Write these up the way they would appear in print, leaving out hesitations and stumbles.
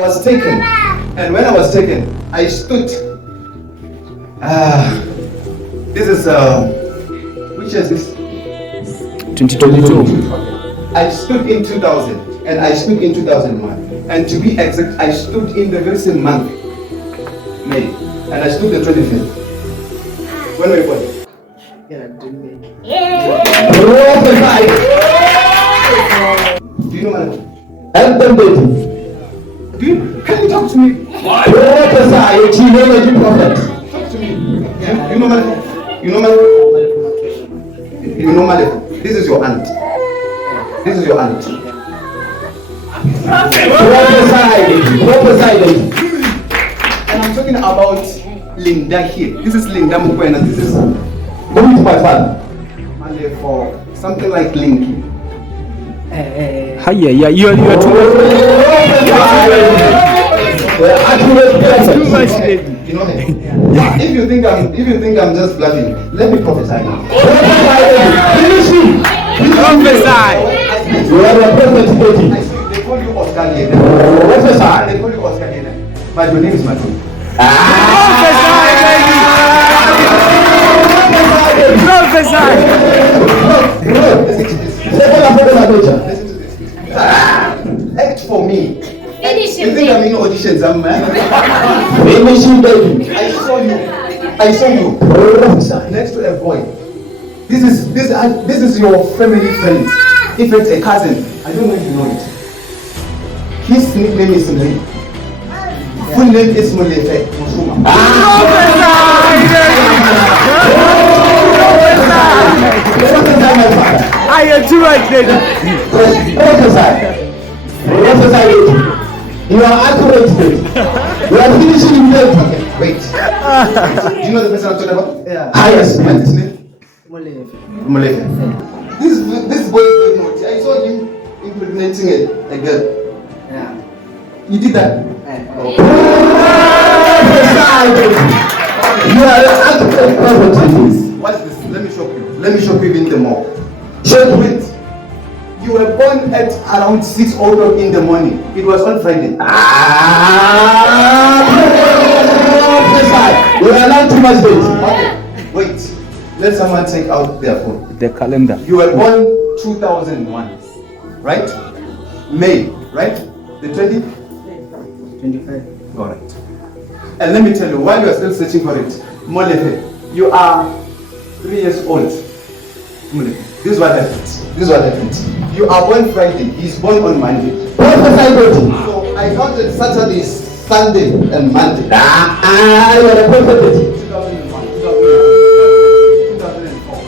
I was taken. And when I was taken, I stood. This is, which is this? 2022. I stood in 2000 and I stood in 2001. And to be exact, I stood in the very same month, May. And I stood the 25th. When were you born? Do you know my name? Help them, baby. Can you talk to me? Prophesy, a genealogy prophet. Talk to me. You know my name? You know my name? You know my name? This is your aunt. This is your aunt. Prophesy, baby. And I'm talking about Linda here. This is Linda Mukwena. This is Who is my father? Male for something like Linky. Hi, yeah, you are too much. Too much, baby. You know me? If you think I'm just bluffing, let me prophesy now. Prophesy. You are a prophet, baby. They call you Oscar Lena. Prophesy. They call you Oscar Lena. But your name is Matu. Prophesy, Listen to this. Act for me. You think I'm in auditions, I'm man. Finishing, baby. I saw you. Next to a boy. This is your family friend. If it's a cousin, I don't know if you know it. His nickname is Mule. Full name is Mulefe Mushuma. I am too much, baby. Prophesy. You are accurate, baby. You are finishing in late. Wait. Do you know the person I'm talking about? Yeah. Yes. What's his name? Molefe. This boy is very naughty. I saw him impregnating a girl. Yeah. You did that? You are accurate prophet. Watch this. Let me shock you even the more. Show me. Wait. You were born at around 6 o'clock in the morning. It was on Friday. You are not too much, baby. Okay. Wait. Let someone take out their phone. The calendar. You were born 2001, right? May, right? The 20? 25. All right. And let me tell you, while you are still searching for it, Molefe, you are 3 years old. Molefe, this is what happened. You are born Friday. He's born on Monday. So I counted Saturday, Sunday, and Monday. You are a prophet. 2001, 2004.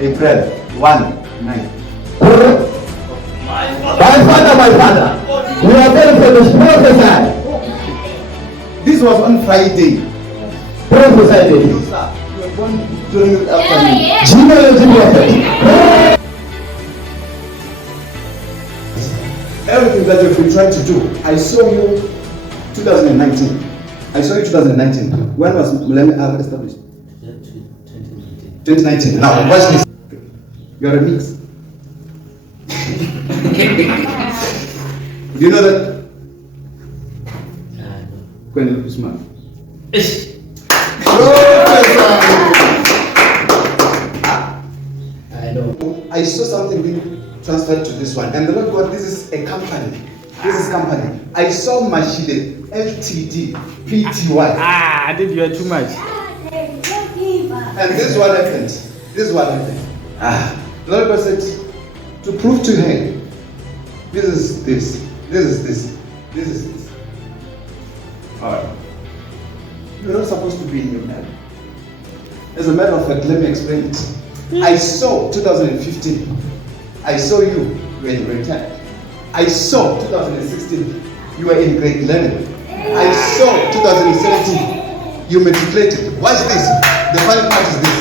April 1, 9. My father. You are very famous. Prophesy. This was on Friday. Prophesy, baby. You were born during the afternoon. Genealogy prophet. Everything that you've been trying to do, I saw you 2019. When was Mulemi established? 2019. Now, watch this. You're a mix. Do you know that? When you look smart. I know. I saw something being transferred to this one, and the Lord God, this is a company. I saw Mashide, LTD, Pty. I think you are too much. And this is what happened. The Lord God said, to prove to her, this is this. Alright. You're not supposed to be in your marriage. As a matter of fact, let me explain it. I saw 2015. I saw you were in grade 10. I saw 2016. You were in grade 11. I saw 2017. You matriculated. Watch this. The funny part is this.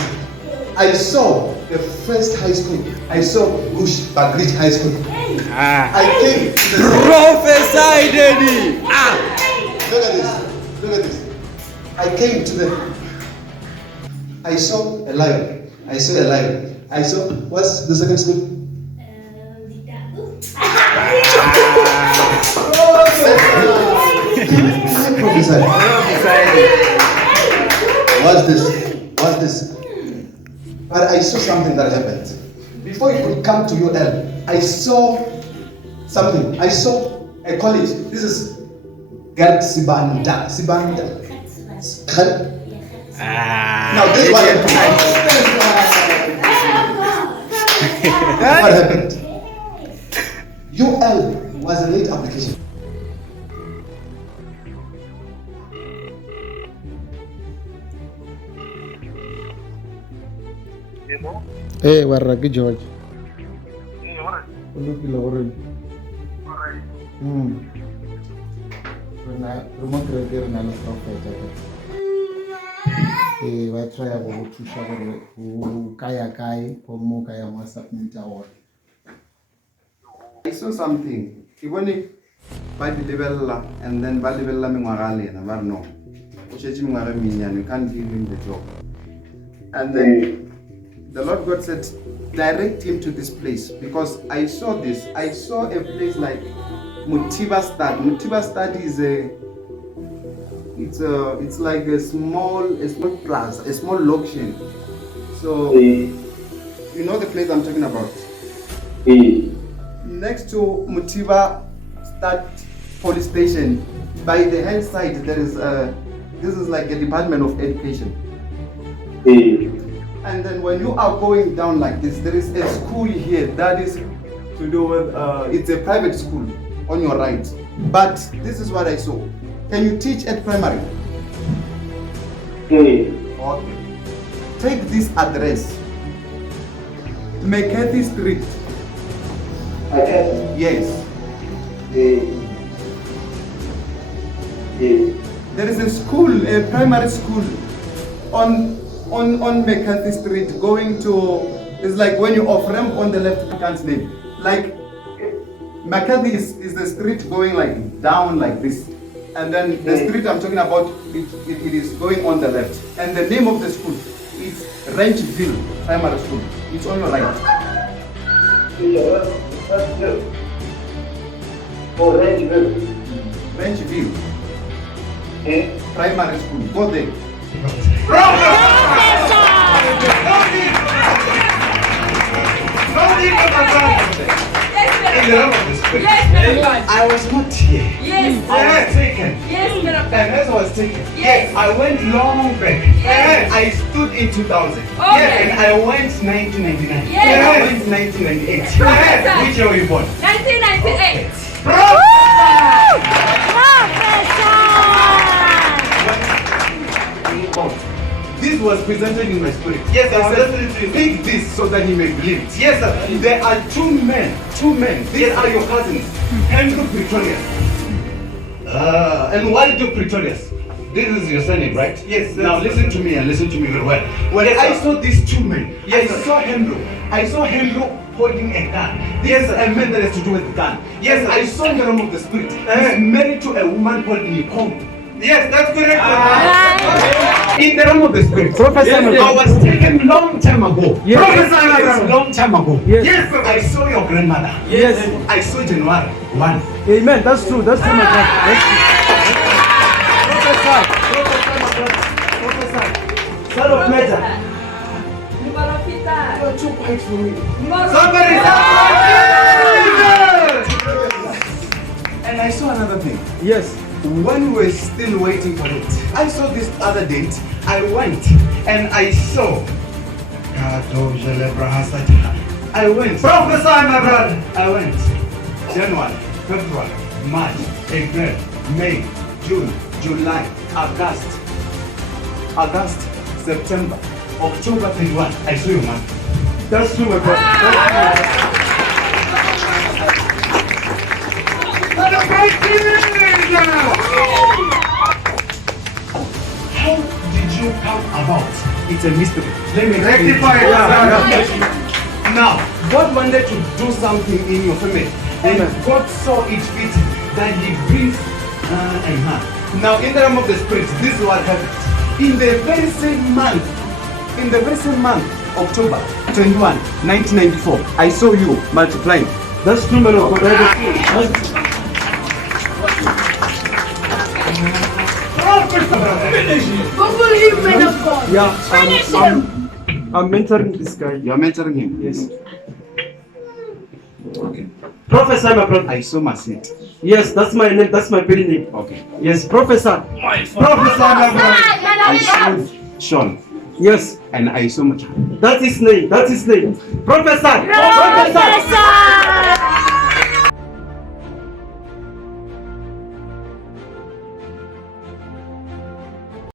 I saw the first high school. I saw Bush Bagridge High School. I came to the Prophesy, Daddy. Look at this. I came to the. I saw a lion. I saw what's the second school? prophesy. What's this? But I saw something that happened. Before you could come to UL, I saw something. I saw a college. This is Gert Sibanda. Now this is what happened. UL was a late application. Eh, warra ke George. Lokile gore. Rena re na le prophet. Ba try go thusha gore o kaya kae go mo kaya mo submit a one. I saw something. Ibone ba di lebella and then ba lebella mengwaga lena ba no. O shetse mengwaga menyane can't give him the job. And then the Lord God said, direct him to this place because I saw this. I saw a place like Mutiba Stad. Mutiba Stad is it's like a small plaza, a small location. So you know the place I'm talking about. Next to Mutiba Stad police station, by the hand side there is this is like a Department of Education. And then when you are going down like this, there is a school here that is to do with, it's a private school on your right. But this is what I saw. Can you teach at primary? Okay. Take this address. McCarthy Street. Okay. Yes. There is a school, a primary school on McCarthy Street going to, it's like when you off ramp on the left, I can't name. Like McCarthy is the street going like down like this. And then the street I'm talking about, it is going on the left. And the name of the school is Ranchville Primary School. It's on your right. Oh, Ranchville. Ranchville. Primary School. Go there. I was not here. Yes. I was taken. Yes. And as I was taken, yes. I went long back. Yes. I stood in 2000. Okay. Yes. And I went 1999. Yes. And I went 1998. Yes. Which year were you born? 1998. This was presented in my spirit. Yes, I said, take this so that he may believe it. Yes, sir. There are two men. These are your cousins. Andrew Pretorius. And why do Pretorius? This is your surname, right? Yes. Now listen to me and listen to me very well. When I saw these two men, yes, I saw Andrew holding a gun. Yes, a man that has to do with the gun. Yes, I saw in the realm of the spirit. He's married to a woman called Nicole. Yes, that's correct. In the realm of the spirit, Professor, I was taken long time ago. Yes. Professor, long time ago. Yes. Yes, I saw your grandmother. Yes, I saw January 1. Amen. That's true. That's true, my friend. Professor, son of Meta. You're too quiet for me. Somebody. And I saw another thing. Yes. When we were still waiting for it, I saw this other date. I went and I saw. I went. Prophesy, my brother. I went. January, February, March, April, May, June, July, August, September, October 31. I saw you, man. That's true, my brother. How did you come about? It's a mystery. Let me rectify it. Now, God wanted to do something in your family, and God saw it fit that He brings her and her. Now, in the realm of the spirit, this is what happened. In the very same month, October 21, 1994, I saw you multiplying. That's true, man of God. Google him, man of God. Yeah, Finish him. I'm mentoring this guy. You are mentoring him. Yes. Okay. Professor, my brother. I saw my seat. Yes, that's my name. That's my pretty name. Okay. Yes, Professor. Professor, my brother. I saw Sean. Yes, And I saw Matan. that's his name. That's his name. Professor. Professor.